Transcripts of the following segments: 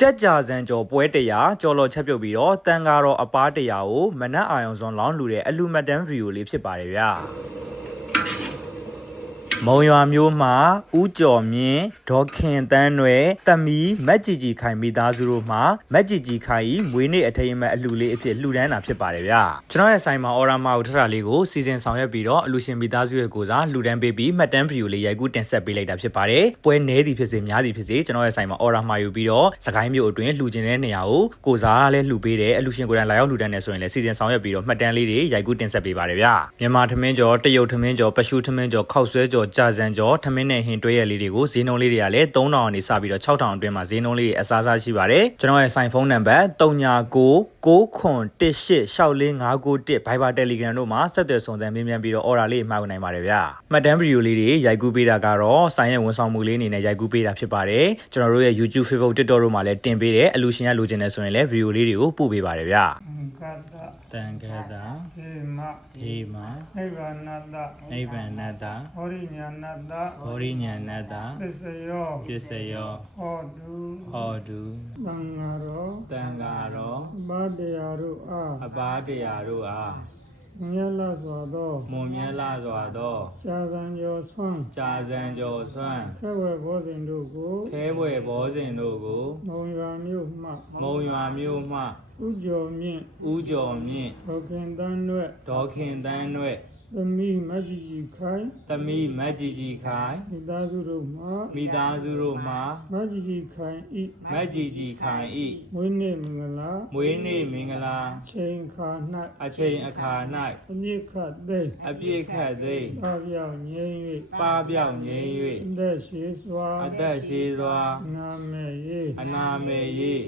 ကြက်ကြာစံကျော်ပွဲတရားကြော်လော်ချက်ပြုတ်ပြီးတော့တန်ကားတော်အပားတရားကိုမနက်အာရုံစွန်လောင်းလူတဲ့အလူမတ်တန်းဗီဒီယိုလေးဖြစ်ပါတယ်ဗျာမုံရွာမျိုးမှာဦးကျော်မြင့်ဒေါခင်တန်းနွယ်တမီမက်ကြီးကြီးခိုင်မိသားစုတို့မှာမက်ကြီးကြီးခိုင်မွေးနေ့အထိမ်းအမှတ်အလှလေးအဖြစ်လှူဒန်းတာဖြစ်ပါတယ်ဗျာကျွန်တော်ရဲ့ဆိုင်မှာအော်ရာမာကိုထထလေးကိုစီစဉ်ဆောင်ရွက်ပြီးတော့အလူရှင်မိသားစုရဲ့ကိုစားလှူဒန်းပေးပြီးမှတ်တမ်းဗီဒီယိုလေးရိုက်ကူးတင်ဆက်ပေးလိုက်တာဖြစ်ပါတယ်ပွဲနည်းသည်ဖြစ်စေများသည်ဖြစ်စေကျွန်တော်ရဲ့ဆိုင်မှာအော်ရာမာယူပြီးတော့စကိုင်းမျိုးအတွင်းလှူခြင်းတဲ့နေရာကိုကိုစားလည်းလှူပေးတယ်အလူရှင်ကိုယ်တိုင်လာရောက်လှူဒန်းနေဆိုရင်လည်းစီစဉ်ဆောင်ရွက်ပြီးတော့မှတ်တမ်းလေးတွေရိုက်ကူးတင်ဆက်ပေးပါတယ်ဗျာမြန်မာထမင်းကျော်တရုတ်ထမင်းကျော်ပရှုထမင်းကျော်ခောက်ဆွဲကျော်ကြာစံကျော်ထမင်းနဲ့ဟင်းတွဲရလေးတွေကိုဈေးနှုန်းလေးတွေကလည်း3000ကနေစပြီးတော့6000အတွင်းမှာဈေးနှုန်းလေးတွေအစားစားရှိပါတယ်ကျွန်တော်ရဲ့ဆိုင်ဖုန်းနံပါတ်399918645991 Viber Telegram တို့မှာဆက်သွယ်ဆောင်သန်မြင်မြန်ပြီးတော့ order လေးမှာယူနိုင်ပါတယ်ဗျာမှတ်တမ်းဗီဒီယိုလေးတွေရိုက်ကူးပေးတာကတော့ဆိုင်ရဲ့ဝန်ဆောင်မှုလေးအနေနဲ့ရိုက်ကူးပေးတာဖြစ်ပါတယ်ကျွန်တော်တို့ရဲ့ YouTube Facebook TikTok တို့မှာလည်းတင်ပေးတယ်အလူရှင်ကလိုချင်တယ်ဆိုရင်လည်းဗီဒီယိုလေးတွေကိုပို့ပေးပါတယ်ဗျာတန်ခါတာဒေမနိဗ္ဗာနတ္တနိဗ္ဗာန်နတ္တဟောရိညာဏတ္တဟောရိညာဏတ္တပစ္စယောဟောတုသံဃာရောအဘတရားတို့အားမြတ်လာစွာသောမွန်မြတ်လာစွာသောကြာစံကျော်ဆွမ်းခဲဝဲဘောဇင်တို့ကိုမုံရွာမြို့မှဥကျော်မြင့်ဒေါခင်တန်းနွဲ့သမီးမကြီးကြီးခိုင်မိသားစုတို့မှာမကြီးကြီးခိုင်ဤမွေးနေ့မင်္ဂလာချိန်အခါ၌အပြည့်ခတ်သိပါပြောင်းငြိမ်း၍အသက်ရှိစွာအနာမေရေး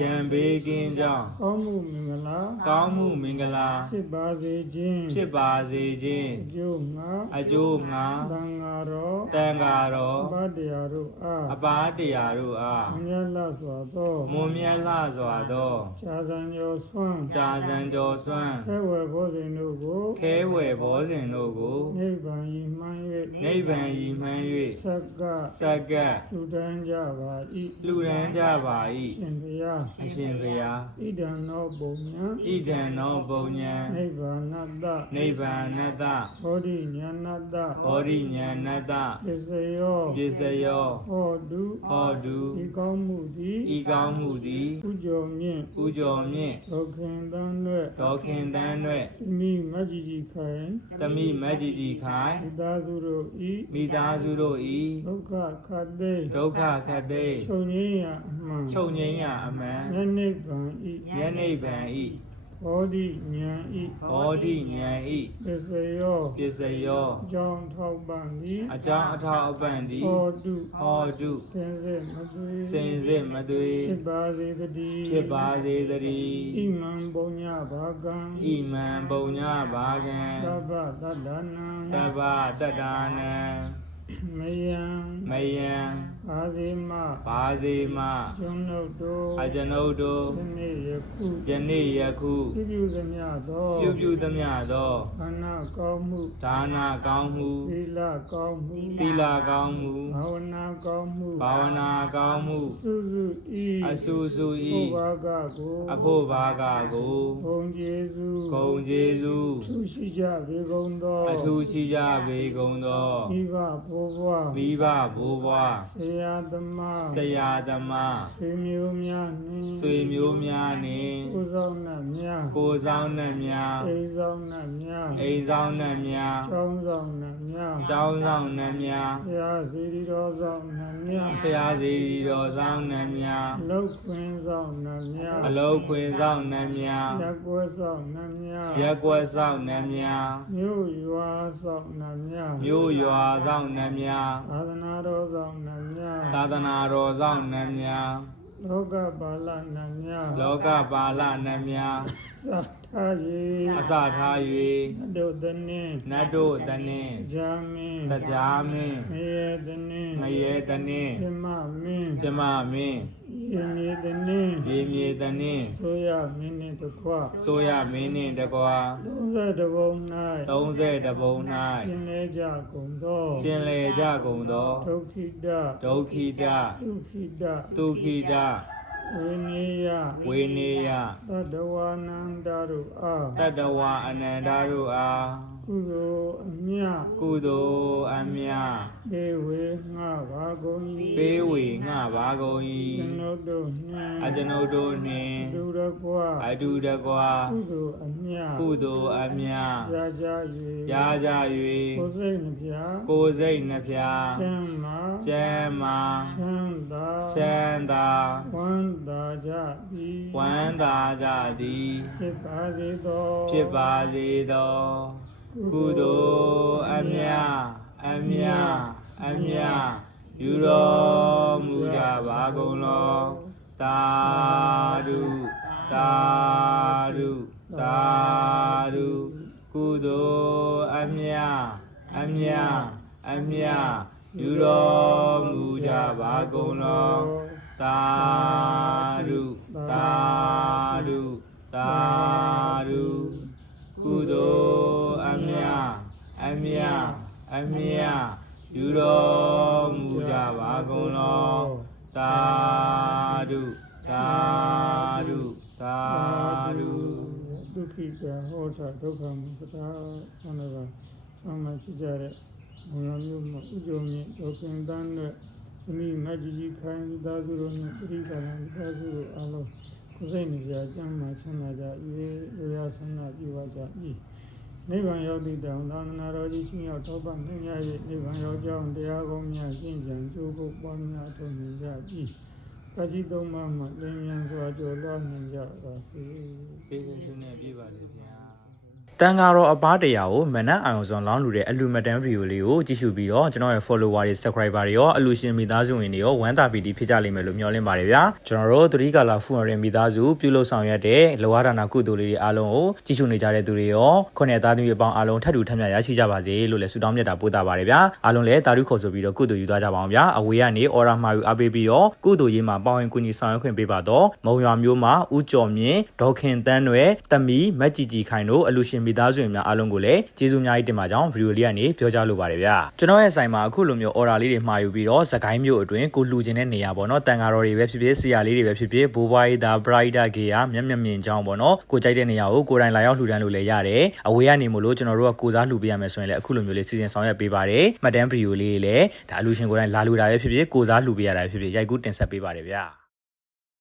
ရံဘေးကင်းကြောင်းကောင်းမှုမင်္ဂလာဖြစ်ပါစေခြင်းအကျိုးငါတန်ဃာတော်အဘတရားတို့အားမွန်မြတ်လှစွာသောကြာစံကျော်ဆွမ်းခဲဝဲဘောဇင်တို့ကိုနိဗ္ဗာန်ရည်မှန်း၍ဆက်ကလူတန်းကြပါ၏ရှင်ဘုရားဣဒံနောပုံညာနိဗ္ဗာနတ္တဟောရိညာဏတ္တပစ္စယောဟောတုဤကောင်းမှုသည်ဥကျော်မြင့်ဒေါခင်တန်းနွဲ့သမီးမကြီးကြီးခိုင်မိသားစုတို့ဤဒုက္ခခတ်သိချုပ်ငြိမ်းရာအမှန်ယနေ့ဗံဤဟောတိဉာဏ်ဤပစ္စယောအကြောင်းအထောက်ပံ့သည်ဟောတုစင်စစ်မသွေဖြစ်ပါစေတည်းဣမံပုံညဘာကံသဗ္ဗတတ္တနံမယံဘာဇေမကျွန်ုပ်တို့ယနေ့ယခုပြုသမျှသောဒါနကောင်းမှုသီလကောင်းမှုဘာဝနာကောင်းမှုအစုစုဤအဖို့ဘာကကိုဂုဏ်ကျေးဇူးထူးရှိကြပေကုန်သောမိဘဘိုးဘွားဆရာသမားဆွေမျိုးများနှင့်ကိုယ်ဆောင်နှင့်များအိမ်ဆောင်နှင့်များကျောင်းဆောင်နှင့်များဘုရားစေတီတော်ဆောင်နှင့်များအလုတ်ခွင်ဆောင်နှင့်များရပ်ကွက်ဆောင်နှင့်များမြို့ရွာဆောင်နှင့်များသာသနာတော်ဆောင်နှင့်များလောကပါဠနှင့်များအစထား၍နတ်တို့သနှင့်ကြာမင်းငရဲသနှင့်ဓမ္မမင်း ရေမြေတနင်းဆိုရမင်းနှင့်တကွာ30တဘုံ၌ရှင်လေကြကုန်သောဒုက္ခိတဝိနေယတတဝါနန္ဒရုအာကုသိုလ်အမြပေဝေငှပါကုန်၏ကျွန်ုပ်တို့နှင့်အတူတကွကုသိုလ်အမြရကြ၍ကိုယ်စိတ်နှဖျားကျမ်းမာချမ်းသာဝမ်းသာကြသည်ဖြစ်ပါစေသောကုသိုလ်အမြယူတော်မူကြပါကုန်လောသာဓုကုသိုလ်အမြယူတော်မူကြပါကုန်လောသာဓုကုသိုလ်အမြယူတော်မူကြပါကုန်လောသာဓုဒုက္ခိတဟောတာဒုက္ခမုပတာဆန္ဒကဆောင်းမှဖြစ်ကြတဲ့ဘုရားမျိုးမှာဥကြုံမြင့်ဒုက္ခတန်းနဲ့အမိမကြီးခိုင်းသာစုတို့နဲ့ပရိသတ်နဲ့သာစုတို့အလုံးကိုယ်စိတ်နေကြကျမ်းမှာချမ်းသာကြ၏ရဆန္ဒပြုပါကြ၏နိဗ္ဗာန်ရောက်သည့်တောင်သာသနာတော်ကြီးရှင်ရောက်ထောက်ပံ့နှင့်ရ၍နိဗ္ဗာန်ရောက်ကြောင်းတရားကောင်းများကျင့်ကြံကြိုးဖို့ပွားများထုံးမြင်ကြ၏ကာကြီးသုံးပါးမှလင်းမြန်စွာကြော်လွှမ်းနိုင်ကြပါစေပေးတဲ့ဆုနဲ့ပြည့်ပါစေဗျာတန်ဃာတော်အပားတရားကိုမနက်အာရုံစွန်လောင်းလူတဲ့အလူမတန်းဗီဒီယိုလေးကိုကြည့်ရှုပြီးတော့ကျွန်တော်ရဲ့ follower တွေ subscriber တွေရောအလူရှင်မိသားစုဝင်တွေရောဝမ်းသာပီတိဖြစ်ကြလိမ့်မယ်လို့မျှော်လင့်ပါတယ်ဗျာကျွန်တော်တို့သတိကာလဖူရမိသားစုပြုလုပ်ဆောင်ရတဲ့လောကဒါနာကုသိုလ်လေးတွေအားလုံးကိုကြည့်ရှုနေကြတဲ့သူတွေရောခုနှစ်သားသမီးအပေါင်းအားလုံးထပ်တူထပ်မြတ်ရရှိကြပါစေလို့လည်းဆုတောင်းမြတ်တာပို့တာပါတယ်ဗျာအားလုံးလည်းတာဓုခေါ်ဆိုပြီးတော့ကုသိုလ်ယူသွားကြပါအောင်ဗျာအဝေးကနေအော်ရာမှာယူအားပေးပြီးတော့ကုသိုလ်ရေးမှာပေါင်းရင်ကူညီဆောင်ရွက်ခွင့်ပေးပါတော့မုံရွာမျိုးမှာဦးကျော်မြင့်ဒေါခင်တန်းနွယ်တမီမက်ကြီးခိုင်တို့အလူရှင်မိသားစုဝင်များအားလုံးကိုလည်းကျေးဇူးအများကြီးတင်ပါကြောင်းဗီဒီယိုလေးကနေပြောကြားလိုပါတယ်ဗျာကျွန်တော်ရဲ့ဆိုင်မှာအခုလိုမျိုး order လေးတွေမှာယူပြီးတော့စကိုင်းမျိုးအတွင်းကိုလှူခြင်းတဲ့နေရာပေါ့နော်တန်ဃာတော်တွေပဲဖြစ်ဖြစ်ဆရာလေးတွေပဲဖြစ်ဖြစ်ဘိုးဘွားရေးသား brighter ကေယာမျက်မြင်ကြောင်းပေါ့နော်ကိုကြိုက်တဲ့နေရာကိုကိုယ်တိုင်လာရောက်လှူဒန်းလို့လည်းရတယ်အဝေးကနေမလို့ကျွန်တော်တို့ကကိုစားလှူပေးရမယ်ဆိုရင်လည်းအခုလိုမျိုးလေးစီစဉ်ဆောင်ရွက်ပေးပါတယ်မှတ်တမ်းဗီဒီယိုလေးလည်းဒါအလူရှင်ကိုယ်တိုင်လာလှူတာပဲဖြစ်ဖြစ်ကိုစားလှူပေးရတာပဲဖြစ်ဖြစ်ရိုက်ကူးတင်ဆက်ပေးပါတယ်ဗျာ